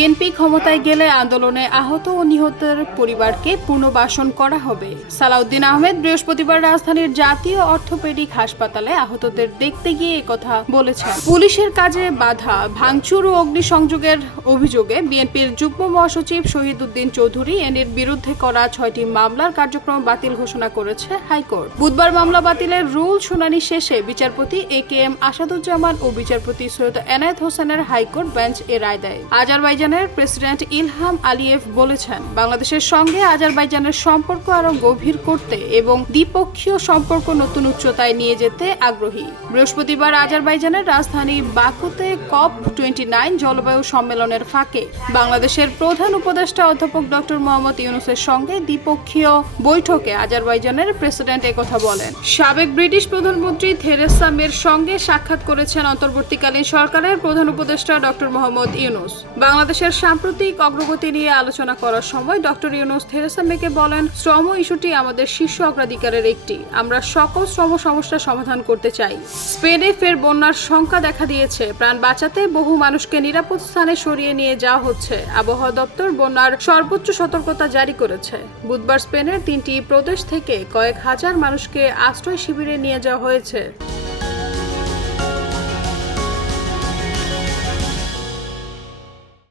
BNP ক্ষমতায় গেলে আন্দোলনে আহত ও নিহতের পরিবারকে পুনর্বাসন করা হবে। সালাউদ্দিন আহমেদ বৃহস্পতিবার রাজধানীর জাতীয় অর্থোপেডিক হাসপাতালে আহতদের দেখতে গিয়ে একথা বলেছেন। পুলিশের কাজে বাধা, ভাঙচুর ও অগ্নিসংযোগের অভিযোগে বিএনপির যুগ্ম মহাসচিব শহীদ উদ্দিন চৌধুরী এর বিরুদ্ধে করা 6টি মামলার কার্যক্রম বাতিল ঘোষণা করেছে হাইকোর্ট। বুধবার মামলা বাতিলের রুল শুনানি শেষে বিচারপতি একেএম আসাদুজ্জামান ও বিচারপতি সৈয়দ এনায়েত হোসেনের হাইকোর্ট বেঞ্চ এ রায় দেয়। আজারবাইজানের প্রেসিডেন্ট ইলহাম আলিয়েভ বলেছেন, বাংলাদেশের সঙ্গে আজারবাইজানের সম্পর্ক আরও গভীর করতে এবং দ্বিপক্ষীয় সম্পর্ক নতুন উচ্চতায় নিয়ে যেতে আগ্রহী। বৃহস্পতিবার আজারবাইজানের রাজধানী বাকুতে COP29 জলবায়ু সম্মেলনের ফাঁকে বাংলাদেশের প্রধান উপদেষ্টা অধ্যাপক ডক্টর মোহাম্মদ ইউনূসের সঙ্গে দ্বিপক্ষীয় বৈঠকে আজারবাইজানের প্রেসিডেন্ট একথা বলেন। সাবেক ব্রিটিশ প্রধানমন্ত্রী থেরেসা মের সঙ্গে সাক্ষাৎ করেছেন অন্তর্বর্তীকালীন সরকারের প্রধান উপদেষ্টা ডক্টর মোহাম্মদ ইউনূস। বাংলাদেশের সাম্প্রতিক অগ্রগতি নিয়ে আলোচনা করার সময় ডক্টর ইউনূস থেরেসা মেকে বলেন, শ্রম ইস্যুটি আমাদের শীর্ষ অগ্রাধিকারের একটি। আমরা সকল শ্রম সমস্যার সমাধান করতে চাই। স্পেনে ফের বন্যার শঙ্কা দেখা দিয়েছে। প্রাণ বাঁচাতে বহু মানুষকে নিরাপদ স্থানে সরিয়ে নিয়ে যাওয়া হচ্ছে। আবহাওয়া দপ্তর বন্যার সর্বোচ্চ সতর্কতা জারি করেছে। বুধবার স্পেনের 3টি প্রদেশ থেকে কয়েক হাজার মানুষকে আশ্রয় শিবিরে নিয়ে যাওয়া হয়েছে।